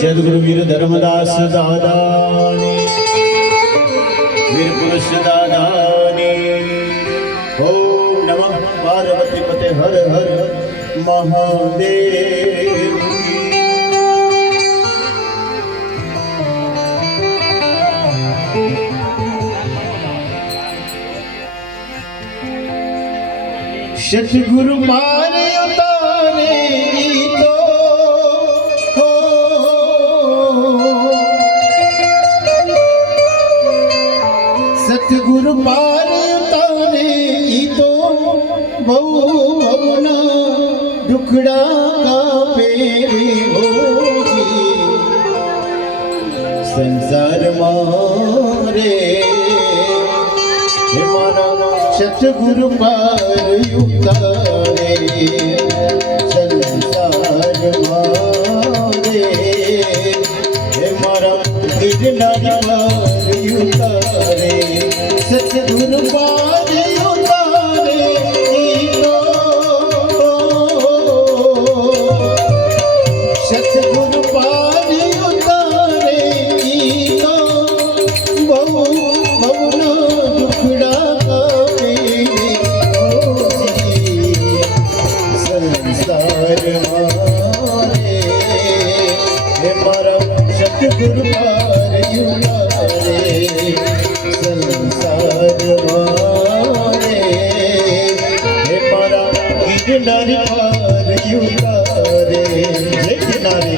सदगुरु वीर धर्मदास दादानी वीर पुरुष दादानी। ओम नमः पार्वती पते हर हर महादेव। सतगुरु मारे उतारे तो सतगुरु मारे उतारे तो बहु भवना दुखड़ा का पेरे होगी संसार मारे मारा सतगुरु पार उतारे संसार मारे मारा गिरनारी पार उतारे सतगुरु पार उतारे सतगुरु पार उतारे बहु भवना दुखड़ा सतगुरु पार उतारे संसार मारे मारा गिरनारी पार उतारे। जय गिरनारी।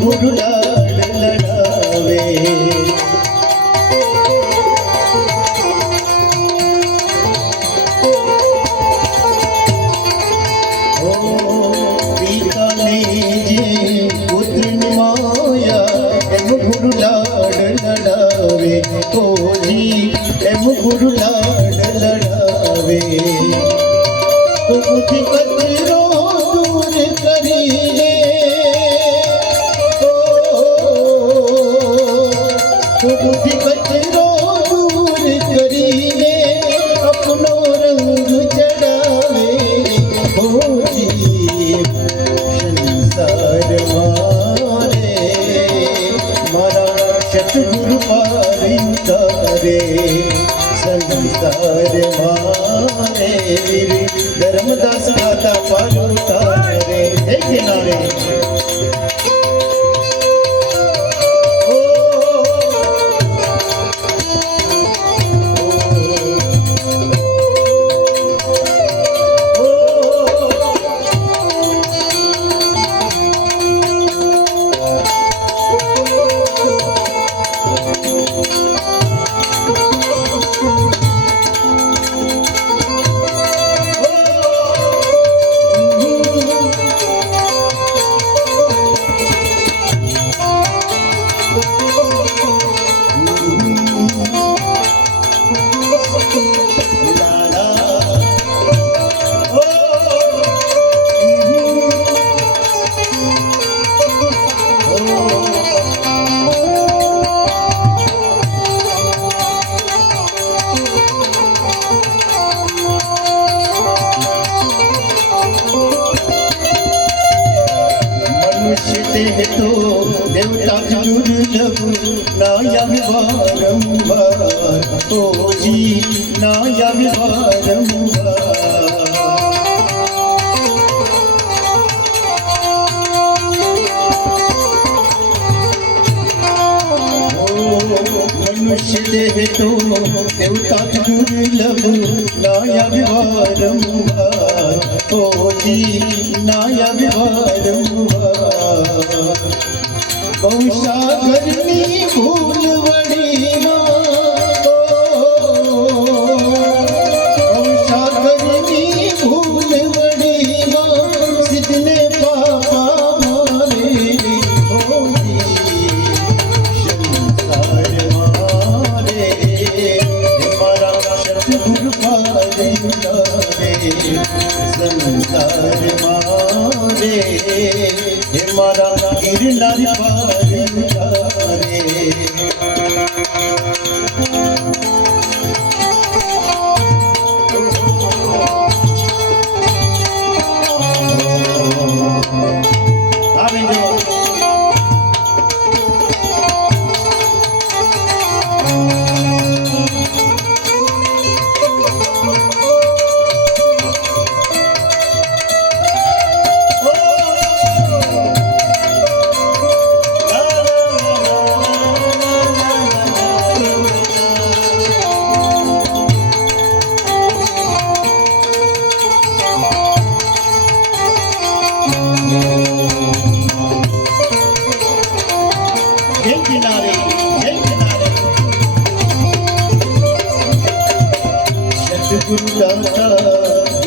गुरु लाड लड़ावे ओ पिता ने जे पुत्र माया एम गुरु लाड लड़ावे ओ जी एम गुरु लाड लड़ावे तो बुद्धि कतरो दूर करी बुद्धि कचरो दूर करीने अपनो रंग चढ़ावे होती संसार मारे मारा सतगुरु पार उतारे संसार मारे धर्मदास दाता पार उतारे। जय गिरनारी। વારંવાર ઓજી ના આવે વારંવાર મનુષ્ય દેહ તો દેવતા દુર્લભ ના આવે વારંવાર ઓજી ના આવે વારંવાર ગૌસાગરની ભૂલ વડીમાં ગૌસાગરની ભૂલ વડીમાં સિદ્ધને પાપા મારે સંસાર મારે મારા સતગુરુ પારે સંસાર મારે મારા ગિરનારી પારે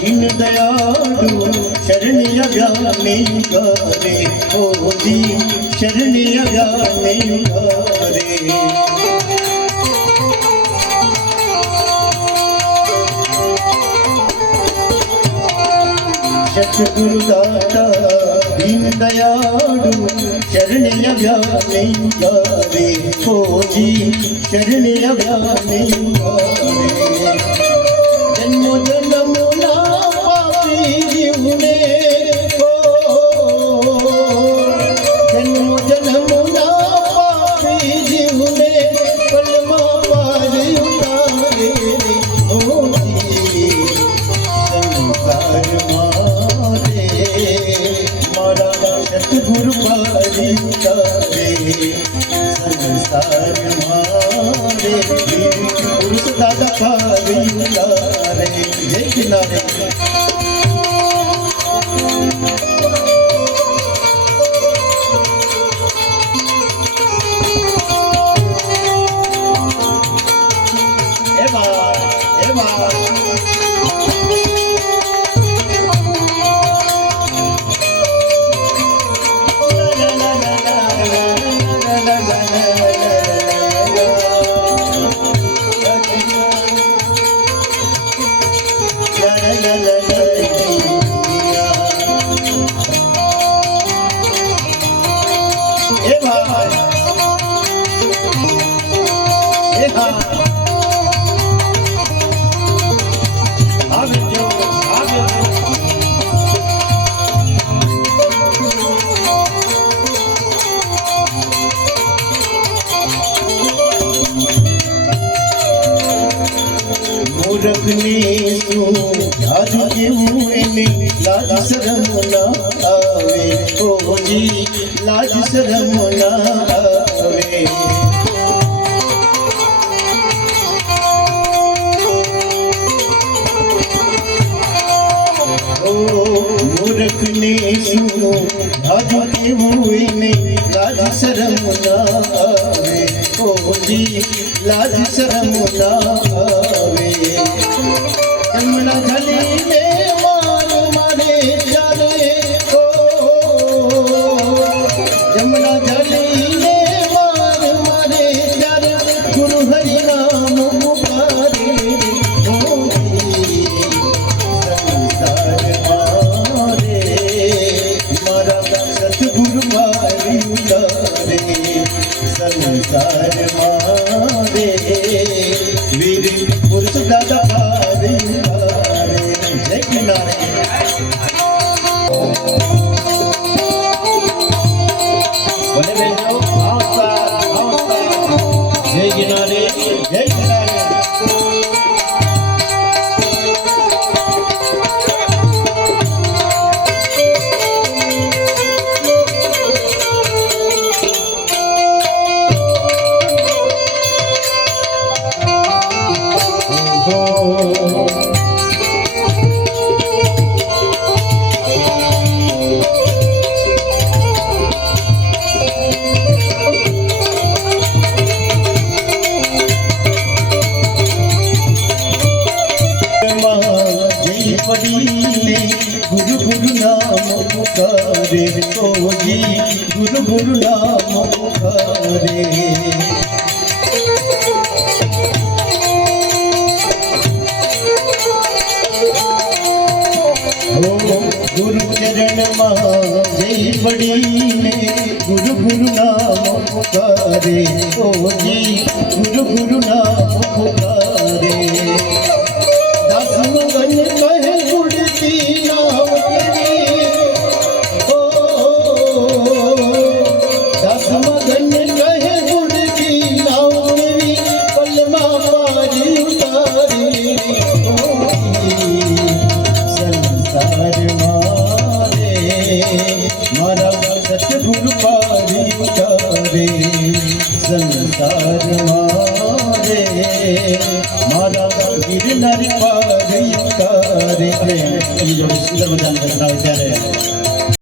दीन दयालु शरणिय व्यामे गारे ओजी शरणिय व्यामे गारे सतगुरु दाता दीन दयालु शरणिय व्यामे गारे ओजी शरणिय व्यामे गारे जन्मो जन्मो ना पापी जीवने जन्मो जन्मो ना पापी जीवने पलमा पार उतारे संसार मारे मारा सतगुरु पार उतारे संसार मारे पुरुष दादा पार उतारे जय किनारे મૂરખને શું યાદ કેવું એને લાજ શરમ ના આવે ઓજી લાજ શરમ ના આવે મૂરખને શું યાદ કેવું એને લાજ શરમ ના આવે ઓજી લાજ શરમ ના આવે यमुना गली में मार मारे जाने को यमुना गली में मार मारे जाने गुरु हरि नाम पुकारे संसार मारे मारा सतगुरु मारी उतारे संसार मारे वीर पुरुष दादा पारे કિનારે જય કિનારે पड़ीने गुरु गुरु नाम पुकारे तो जी गुरु गुरु नाम पुकारे हो गुरु चरण जय पड़ीने गुरु गुरु नाम पुकारे तो जी गुरु गुरु नाम पुकारे दस मगन कहे उड़ती नाव तेरी ओ दस मगन कहे उड़ती नाव तेरी पलमा पारी उतारी संसार मारे मारा सतगुरु पारी उतारे संसार मारे मारा गिरनारी पारी उतारे. અને એ જોડે સુંદર મજાની ઘટના વિચારે